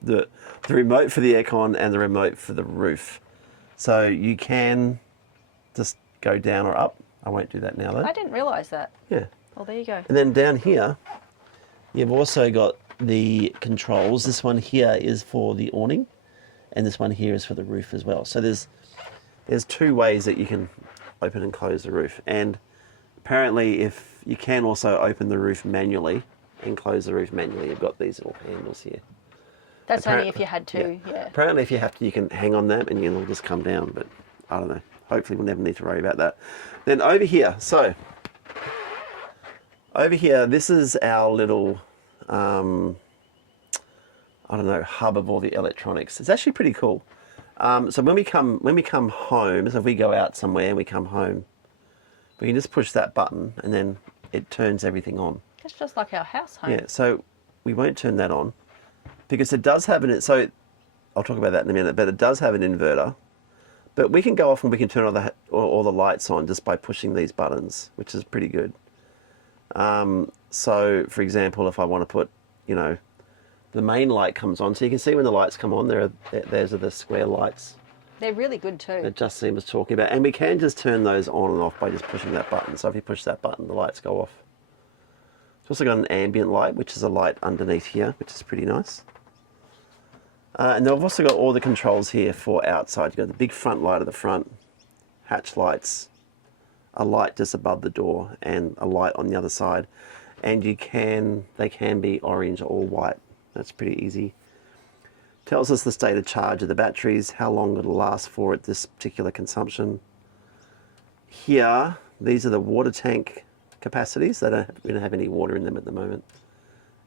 the remote for the aircon, and the remote for the roof. So you can just go down or up. I won't do that now though. I didn't realise that. Yeah. Well, there you go. And then down here, you've also got the controls. This one here is for the awning, and this one here is for the roof as well. So there's 2 ways that you can open and close the roof. And apparently, if you can also open the roof manually and close the roof manually, you've got these little handles here. That's only if you had to, yeah. Apparently, if you have to, you can hang on them and it'll just come down. But I don't know. Hopefully, we'll never need to worry about that. Then over here, this is our little, I don't know, hub of all the electronics. It's actually pretty cool. So when we come home, so if we go out somewhere and we come home, we can just push that button and then it turns everything on. It's just like our house home. Yeah, so we won't turn that on because it does have so I'll talk about that in a minute, but it does have an inverter. But we can go off and we can turn all the lights on just by pushing these buttons, which is pretty good. So, for example, if I want to put, the main light comes on, so you can see when the lights come on, there's the square lights They're really good too. that Justine was talking about. And we can just turn those on and off by just pushing that button. So if you push that button, the lights go off. It's also got an ambient light, which is a light underneath here, which is pretty nice. And they've also got all the controls here for outside. You've got the big front light at the front, hatch lights, a light just above the door, and a light on the other side. And they can be orange or white. That's pretty easy. Tells us the state of charge of the batteries, how long it'll last for at this particular consumption. Here, these are the water tank capacities. We don't have any water in them at the moment.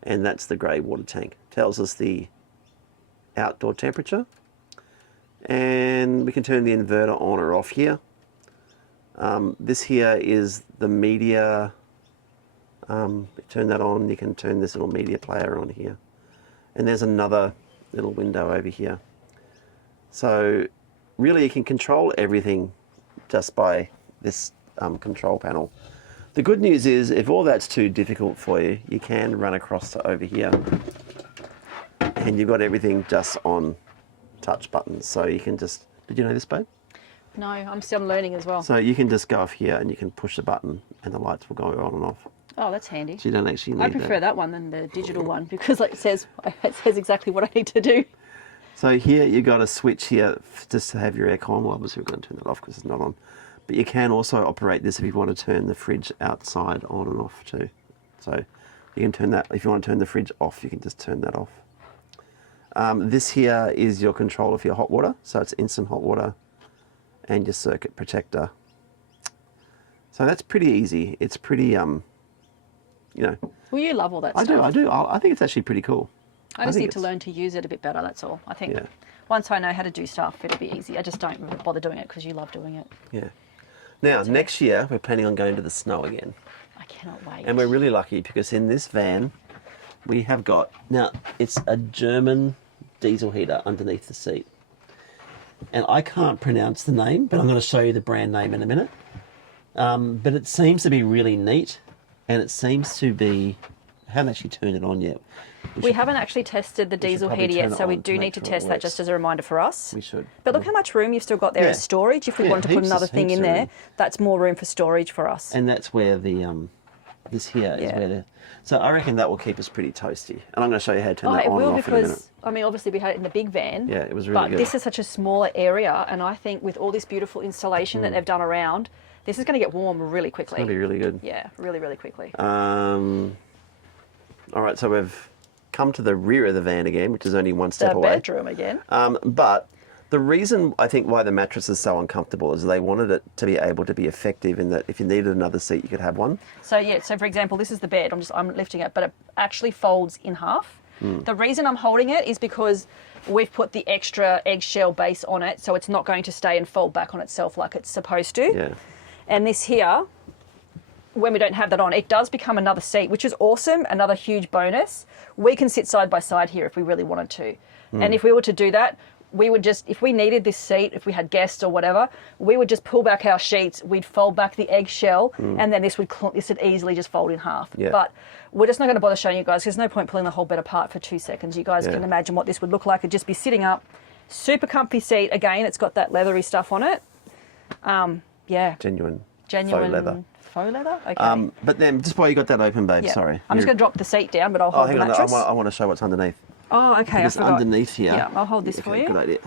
And that's the grey water tank. Tells us the outdoor temperature. And we can turn the inverter on or off here. This here is the media. Turn that on, you can turn this little media player on here. And there's another little window over here. So really you can control everything just by this control panel. The good news is if all that's too difficult for you, you can run across to over here. And you've got everything just on touch buttons. So you can just, did you know this, babe? No, I'm still learning as well. So you can just go off here and you can push the button and the lights will go on and off. Oh, that's handy. So you don't actually need I prefer that one than the digital one because it says exactly what I need to do. So here you got a switch here just to have your aircon. Well, obviously we're going to turn that off because it's not on. But you can also operate this if you want to turn the fridge outside on and off too. So you can turn that, if you want to turn the fridge off, you can just turn that off. This here is your controller for your hot water. So it's instant hot water and your circuit protector. So that's pretty easy. It's pretty, you know. Well, you love all that I stuff. do. I think it's actually pretty cool. I just need to learn to use it a bit better, that's all. I think once I know how to do stuff, it'll be easy. I just don't bother doing it because you love doing it. Yeah. Now, next year, we're planning on going to the snow again. I cannot wait. And we're really lucky because in this van, we have got, now, it's a German diesel heater underneath the seat. And I can't pronounce the name, but I'm going to show you the brand name in a minute. But it seems to be really neat. And it seems to be, I haven't actually turned it on yet. We haven't actually tested the diesel heater yet, so we do need to test that just as a reminder for us. We should. But look how much room you've still got there as storage. If we wanted to put another thing in there, that's more room for storage for us. And that's where the, this here is where the, so I reckon that will keep us pretty toasty. And I'm going to show you how to turn that on and off in a minute. Because, I mean, obviously we had it in the big van. Yeah, it was really good. But this is such a smaller area, and I think with all this beautiful installation that they've done around, this is going to get warm really quickly. It's going to be really good. Yeah, really, really quickly. All right, so we've come to the rear of the van again, which is only one step away. The bedroom again. But the reason I think why the mattress is so uncomfortable is they wanted it to be able to be effective in that if you needed another seat, you could have one. So yeah, so for example, this is the bed. I'm lifting it, but it actually folds in half. The reason I'm holding it is because we've put the extra eggshell base on it, so it's not going to stay and fold back on itself like it's supposed to. Yeah. And this here, when we don't have that on, it does become another seat, which is awesome, another huge bonus. We can sit side by side here if we really wanted to. And if we were to do that, we would just, if we needed this seat, if we had guests or whatever, we would just pull back our sheets, we'd fold back the eggshell, and then this would easily just fold in half. Yeah. But we're just not going to bother showing you guys. There's no point pulling the whole bed apart for 2 seconds. You guys can imagine what this would look like. It'd just be sitting up, super comfy seat. Again, it's got that leathery stuff on it. Yeah. Genuine Genuine faux leather. Faux leather? Okay. But then, just while you got that open, babe, sorry. I'm just going to drop the seat down, but I'll hold the hang on, mattress. I want to show what's underneath. Oh, okay. Because I forgot. underneath here. Yeah, I'll hold this for you. Good idea.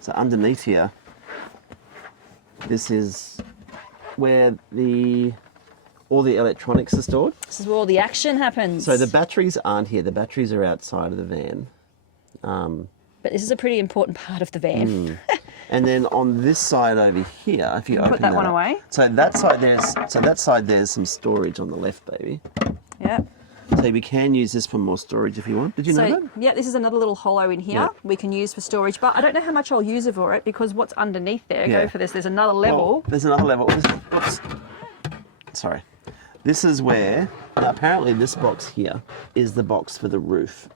So underneath here, this is where all the electronics are stored. This is where all the action happens. So the batteries aren't here. The batteries are outside of the van. But this is a pretty important part of the van. And then on this side over here, if you open put that one up, away. So that side there's some storage on the left, baby. Yeah. So we can use this for more storage if you want. Did you know that? Yeah, this is another little hollow in here we can use for storage, but I don't know how much I'll use it for it because what's underneath there, go for this, there's another level. Well, there's another level. Oops. Sorry. This is where, now apparently this box here is the box for the roof.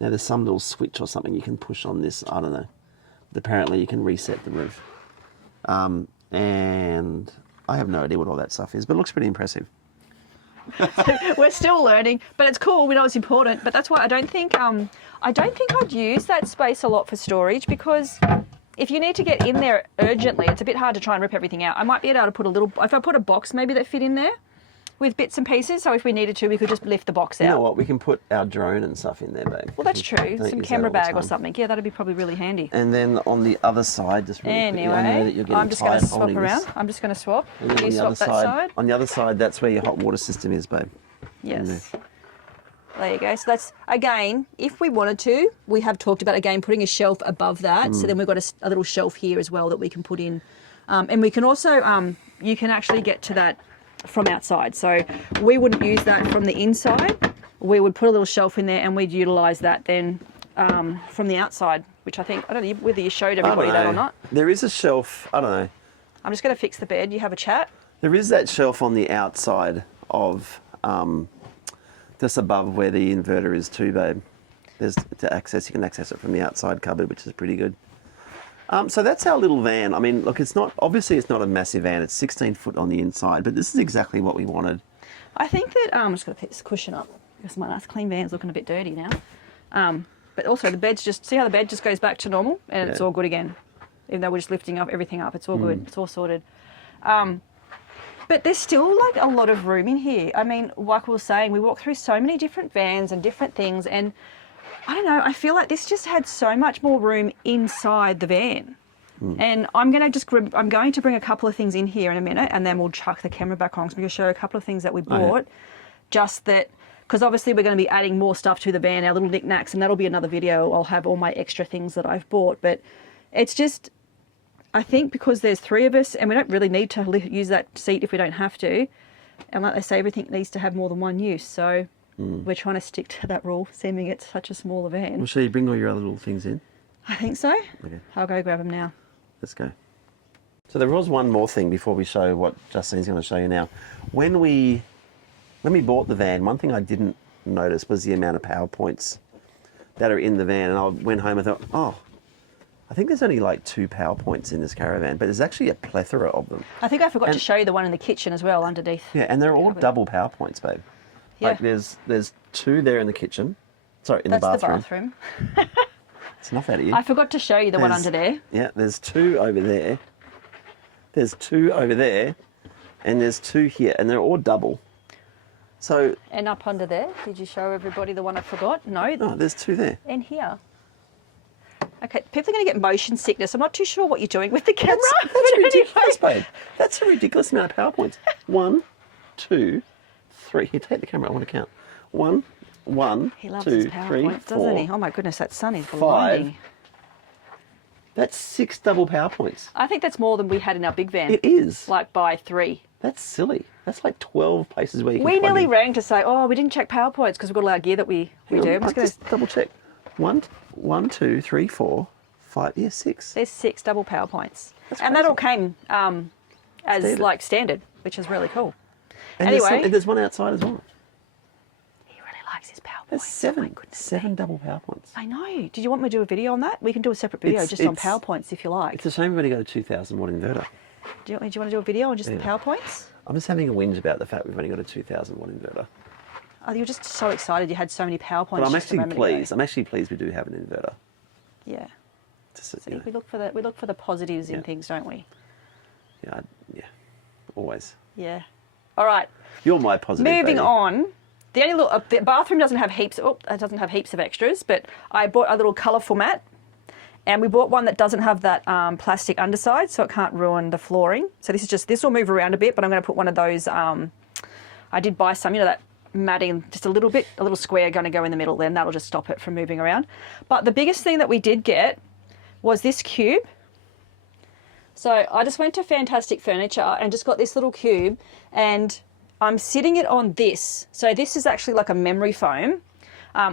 Now there's some little switch or something you can push on this, I don't know. But apparently you can reset the roof. And I have no idea what all that stuff is, but it looks pretty impressive. We're still learning, but it's cool. We know it's important, but that's why I don't think I'd use that space a lot for storage because if you need to get in there urgently, it's a bit hard to try and rip everything out. I might be able to put a little, if I put a box maybe that fit in there, with bits and pieces. So if we needed to, we could just lift the box out. You know what? We can put our drone and stuff in there, babe. Well, that's true. Don't Some use that camera all the bag or time. something. Yeah, that'd be probably really handy. And then on the other side, just really quickly, I know that you're Anyway, getting I'm just going to tired swap holding around. this. I'm just going to swap. And then You on the swap other that side, side. on the other side, that's where your hot water system is, babe. Yes. There you go. So that's, again, if we wanted to, we have talked about, again, putting a shelf above that. So then we've got a little shelf here as well that we can put in. And we can also, you can actually get to that from outside. So we wouldn't use that from the inside. We would put a little shelf in there and we'd utilise that then from the outside, which I think, I don't know whether you showed everybody that or not. There is a shelf, I don't know. I'm just going to fix the bed. You have a chat. There is that shelf on the outside of, just above where the inverter is too, babe. There's to access, you can access it from the outside cupboard, which is pretty good. So that's our little van. I mean, look, it's not, obviously it's not a massive van. It's 16 foot on the inside, but this is exactly what we wanted. I think that, I'm just going to pick this cushion up because my nice clean van's looking a bit dirty now. But also the bed's just, see how the bed just goes back to normal and it's all good again. Even though we're just lifting up everything up, it's all good. It's all sorted. But there's still like a lot of room in here. I mean, like we were saying, we walked through so many different vans and different things, and I don't know, I feel like this just had so much more room inside the van. And I'm going to bring a couple of things in here in a minute, and then we'll chuck the camera back on. So I'm going to show you a couple of things that we bought. Just that, because obviously we're going to be adding more stuff to the van, our little knickknacks, and that'll be another video. I'll have all my extra things that I've bought, but it's just, I think because there's three of us and we don't really need to use that seat if we don't have to. And like they say, everything needs to have more than one use. So we're trying to stick to that rule, seeming it's such a smaller van. Well, shall you bring all your other little things in? I think so. Okay. I'll go grab them now. Let's go. So there was one more thing before we show what Justine's going to show you now. When we bought the van, one thing I didn't notice was the amount of PowerPoints that are in the van. And I went home and thought, oh, I think there's only like 2 PowerPoints in this caravan, but there's actually a plethora of them. I think I forgot to show you the one in the kitchen as well underneath. Yeah, and they're all double PowerPoints, babe. Yeah. Like there's 2 there in the kitchen. Sorry, in That's the bathroom. the bathroom. It's enough out of you. I forgot to show you the one under there. Yeah, there's 2 over there. There's 2 over there. And there's 2 here. And they're all double. So... And up under there, did you show everybody the one I forgot? No. No, there's 2 there. And here. Okay, people are going to get motion sickness. I'm not too sure what you're doing with the camera. That's ridiculous, babe. That's a ridiculous amount of PowerPoints. 1, 2, 3. Here, take the camera. I want to count. 1, He loves 2, his 3, PowerPoints, 4, doesn't he? Oh my goodness, that sun is 5. blinding. That's 6 double PowerPoints. I think that's more than we had in our big van. It is. Like by 3. That's silly. That's like 12 places where you can We plug nearly in. rang to say, oh, we didn't check PowerPoints because we've got all our gear that we do. I'm Let's gonna, just double check. 1, 2, 3, 4, 5. Yeah, 6. there's 6 double PowerPoints. That's And that crazy. all came as Standard. like standard, which is really cool. And Anyway. there's one outside as well. He really likes his PowerPoints. There's 7. Oh my goodness 7 double PowerPoints. I know. Did you want me to do a video on that? We can do a separate video It's- just on it's- PowerPoints if you like. It's a shame we've only got a 2,000 watt inverter. Do you want to do a video on just the Yeah. PowerPoints? I'm just having a whinge about the fact we've only got a 2,000 watt inverter. Oh, you're just so excited you had so many PowerPoints. But I'm just a actually moment pleased. ago. I'm actually pleased we do have an inverter. Yeah. Just, you See, know, we look for the positives in Yeah. things, don't we? yeah, always. Yeah. All right. You're my positive. Moving baby. on. The only little, the bathroom doesn't have heaps. Oh, it doesn't have heaps of extras. But I bought a little colourful mat, and we bought one that doesn't have that plastic underside, so it can't ruin the flooring. So this will move around a bit, but I'm going to put one of those. I did buy some, that matting, just a little square going to go in the middle. Then that'll just stop it from moving around. But the biggest thing that we did get was this cube. So I just went to Fantastic Furniture and just got this little cube, and I'm sitting it on this. So this is actually like a memory foam.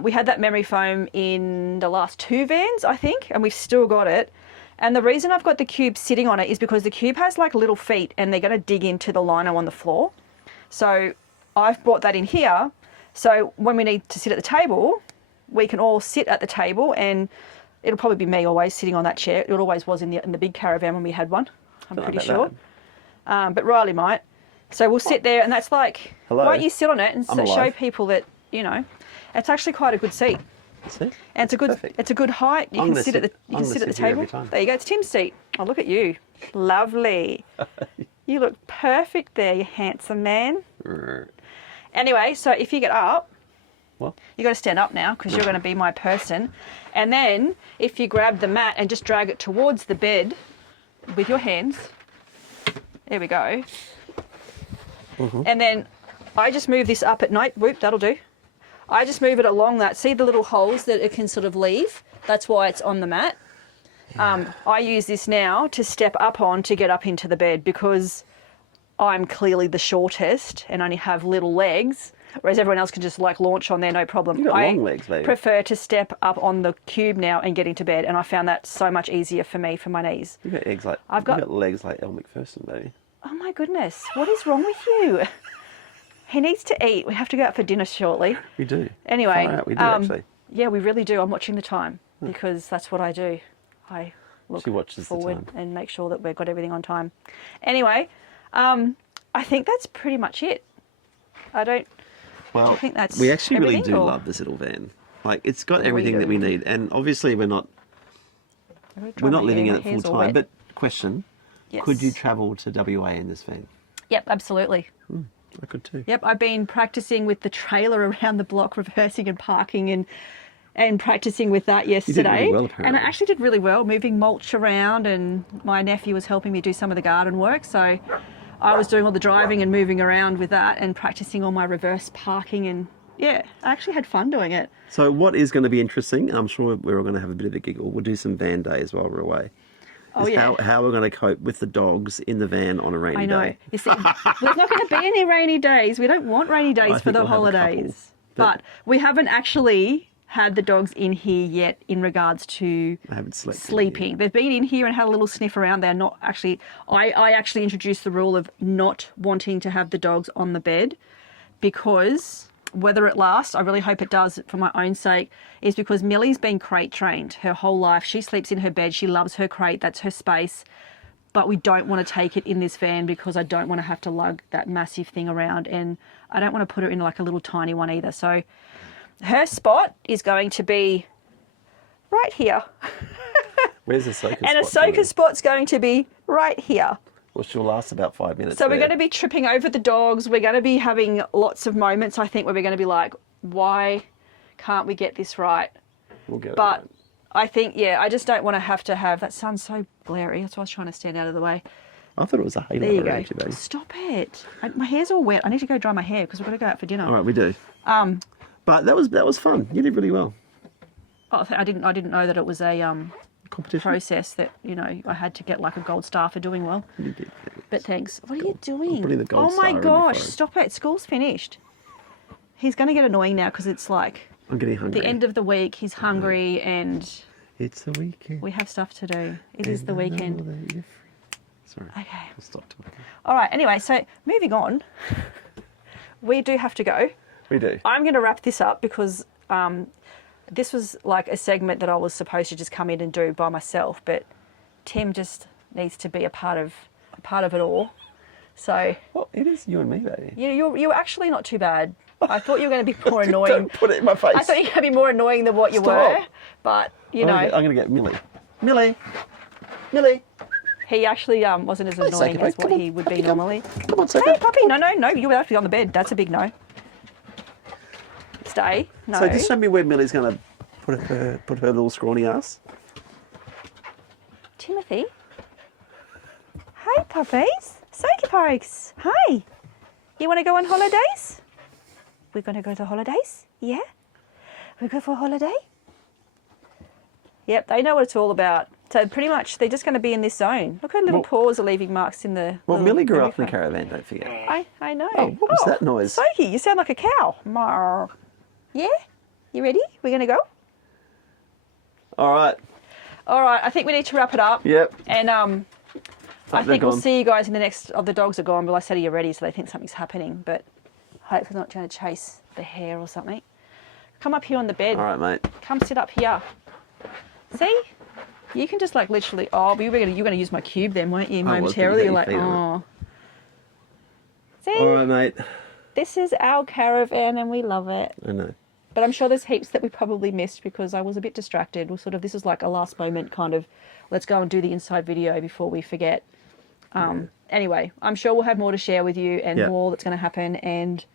We had that memory foam in the last 2 vans, I think, and we've still got it. And the reason I've got the cube sitting on it is because the cube has like little feet and they're going to dig into the lino on the floor. So I've brought that in here. So when we need to sit at the table, we can all sit at the table, and it'll probably be me always sitting on that chair. It always was in the big caravan when we had one, I'm Don't know pretty about sure. But Riley might. So we'll sit there, and that's like, Hello. why don't you sit on it and I'm show alive. people that, it's actually quite a good seat. See? And it's a good Perfect. it's a good height. You I'm can gonna sit at the I'm gonna sit at the sit here every table. time. There you go. It's Tim's seat. Oh, look at you. Lovely. You look perfect there, you handsome man. Anyway, so if you get up, What? you got to stand up now because you're going to be my person. And then if you grab the mat and just drag it towards the bed with your hands, there we go. And then I just move this up at night. Whoop, that'll do. I just move it along that. See the little holes that it can sort of leave? That's why it's on the mat. I use this now to step up on to get up into the bed because I'm clearly the shortest and only have little legs, whereas everyone else can just like launch on there, no problem. You've got long legs, baby. I prefer to step up on the cube now and get into bed, and I found that so much easier for me for my knees. You've got legs like I've got legs like Elle Macpherson, baby. Oh my goodness, what is wrong with you? He needs to eat. We have to go out for dinner shortly. We do. Anyway, Far out, we do actually. Yeah, we really do. I'm watching the time because that's what I do. I look She watches the forward time. and make sure that we've got everything on time. Anyway, I think that's pretty much it. Well, think that's we actually really everything, do or- love this little van. Like, it's got We everything do. that we need, and obviously we're not living in it full time. But question: Yes. could you travel to WA in this van? Yep, absolutely. I could too. Yep, I've been practicing with the trailer around the block, reversing and parking and practicing with that yesterday. really well, and apparently. I actually did really well, moving mulch around, and my nephew was helping me do some of the garden work. So I was doing all the driving and moving around with that and practicing all my reverse parking, and yeah, I actually had fun doing it. So what is going to be interesting, and I'm sure we're all going to have a bit of a giggle, we'll do some van days while we're away. Oh, is yeah. how we're going to cope with the dogs in the van on a rainy I know. day. You see, there's not going to be any rainy days. We don't want rainy days I for think the we'll have a couple, holidays. but- But we haven't actually had the dogs in here yet in regards to I haven't slept in sleeping. They've been in here and had a little sniff around. They're not actually. I actually introduced the rule of not wanting to have the dogs on the bed because whether it lasts, I really hope it does for my own sake, is because Millie's been crate trained her whole life. She sleeps in her bed. She loves her crate. That's her space. But we don't want to take it in this van because I don't want to have to lug that massive thing around, and I don't want to put her in like a little tiny one either. So her spot is going to be right here. Where's the soaker And spot? Ahsoka's spot's going to be right here. Well, she'll last about 5 minutes. So we're going to be tripping over the dogs. We're going to be having lots of moments, I think, where we're going to be like, why can't we get this right? We'll get it But right. I think, yeah, I just don't want to have that sounds so glary. That's why I was trying to stand out of the way. I thought it was a halo There you around go. you, baby. Stop it. My hair's all wet. I need to go dry my hair because we've got to go out for dinner. All right, we do. But that was fun. You did really well. Oh, I didn't know that it was a Competition. process that, I had to get like a gold star for doing well. You did. But thanks. What are you doing? putting the gold Oh my star in your gosh, forehead. stop it. School's finished. He's going to get annoying now because it's like I'm getting hungry. the end of the week. He's hungry and It's the weekend. we have stuff to do. It is the weekend. Sorry. Okay. I'll stop talking. All right. Anyway, so moving on. We do have to go. We do. I'm going to wrap this up because this was like a segment that I was supposed to just come in and do by myself, but Tim just needs to be a part of it all. So Well, it is you and me, baby. you're actually not too bad. I thought you were going to be more annoying. Don't put it in my face. I thought you were going to be more annoying than what you Stop. were, but I'm going to get Millie. Millie. he actually wasn't as annoying Sophie, as come what on, he would puppy, be come. normally. Come on, Sophie. Hey, puppy! No, you have to be on the bed. That's a big no. Stay. No. So just show me where Millie's going to put her little scrawny ass. Timothy. Hi, puppies. Soaky pokes. Hi. You want to go on holidays? We're going to go to holidays? Yeah? We go for a holiday? Yep, they know what it's all about. So pretty much they're just going to be in this zone. Look, her little Well- paws are leaving marks in the... Well, little Millie grew up in a everything. caravan, don't forget. I know. Oh, what was that noise? Soaky, you sound like a cow. Marr. Yeah? You ready? We're going to go? All right. All right, I think we need to wrap it up. Yep. And I they're think we'll gone. see you guys in the next... Oh, the dogs are gone, but I said, are you ready? So they think something's happening. But hopefully not going to chase the hair or something. Come up here on the bed. All right, mate. Come sit up here. See? You can just like literally... Oh, but you're going to use my cube then, weren't you? I was Momentarily. gonna You're get like, your feet on oh. See? All right, mate. This is our caravan and we love it. I know. But I'm sure there's heaps that we probably missed because I was a bit distracted. This was like a last moment kind of, let's go and do the inside video before we forget. Anyway, I'm sure we'll have more to share with you and more that's going to happen. And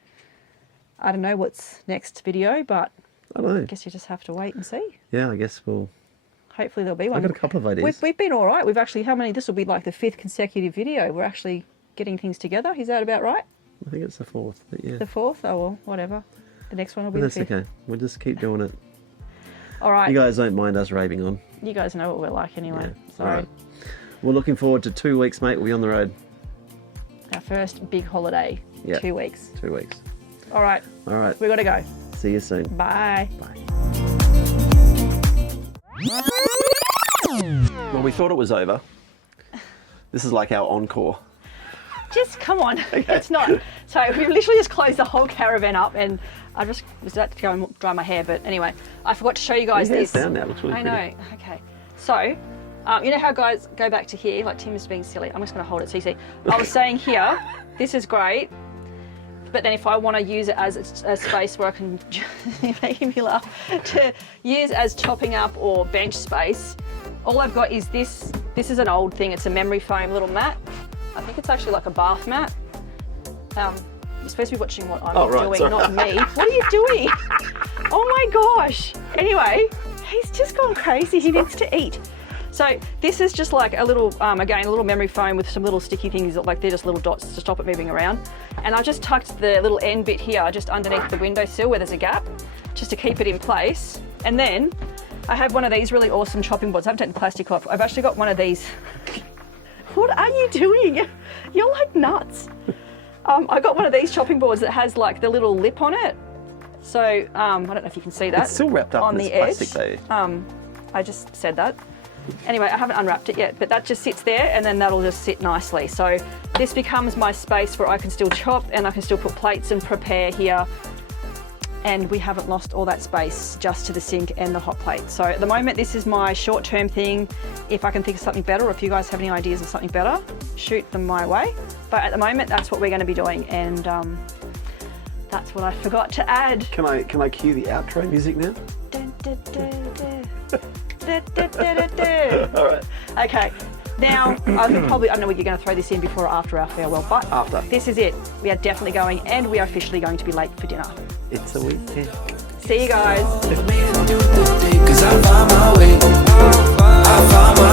I don't know what's next video, but I don't know. I guess you just have to wait and see. Yeah, I guess we'll... Hopefully there'll be one. I've got a couple of ideas. We've been all right. We've actually, how many? This will be like the 5th consecutive video. We're actually getting things together. Is that about right? I think it's the 4th, but yeah. The 4th? Oh, well, whatever. The next one will be But the that's 5th. okay. We'll just keep doing it. All right. You guys don't mind us raving on. You guys know what we're like anyway. Yeah. Sorry. All right. We're looking forward to 2 weeks, mate. We'll be on the road. Our first big holiday. Yeah. 2 weeks. 2 weeks. All right. All right. We got to go. See you soon. Bye. Bye. Well, we thought it was over. This is like our encore. Just come on. It's not. So we literally just closed the whole caravan up, and I just was about to go and dry my hair, but anyway, I forgot to show you guys Your hair's this. down now. It looks really I pretty. know. Okay. So, you know how guys go back to here, like Tim is being silly. I'm just going to hold it so you see. I was saying here, this is great, but then if I want to use it as a space where I can, you're making me laugh, to use as chopping up or bench space, all I've got is this. This is an old thing. It's a memory foam little mat. I think it's actually like a bath mat. You're supposed to be watching what I'm doing, sorry. not me. What are you doing? Oh my gosh. Anyway, he's just gone crazy. He needs to eat. So this is just like a little, again, a little memory foam with some little sticky things, like they're just little dots to stop it moving around. And I just tucked the little end bit here just underneath the windowsill where there's a gap, just to keep it in place. And then I have one of these really awesome chopping boards. I haven't taken the plastic off. I've actually got one of these. What are you doing? You're like nuts. I got one of these chopping boards that has like the little lip on it. So I don't know if you can see that. It's still wrapped up on in the this edge. plastic though. I just said that. Anyway, I haven't unwrapped it yet, but that just sits there and then that'll just sit nicely. So this becomes my space where I can still chop and I can still put plates and prepare here. And we haven't lost all that space just to the sink and the hot plate. So at the moment, this is my short-term thing. If I can think of something better, or if you guys have any ideas of something better, shoot them my way. But at the moment, that's what we're going to be doing. And that's what I forgot to add. Can I cue the outro music now? All right. Okay. Now, I don't know whether you're going to throw this in before or after our farewell, but After. this is it. We are definitely going, and we are officially going to be late for dinner. It's a weekend. See you guys. For me to do the day, 'cause I find my way. I find my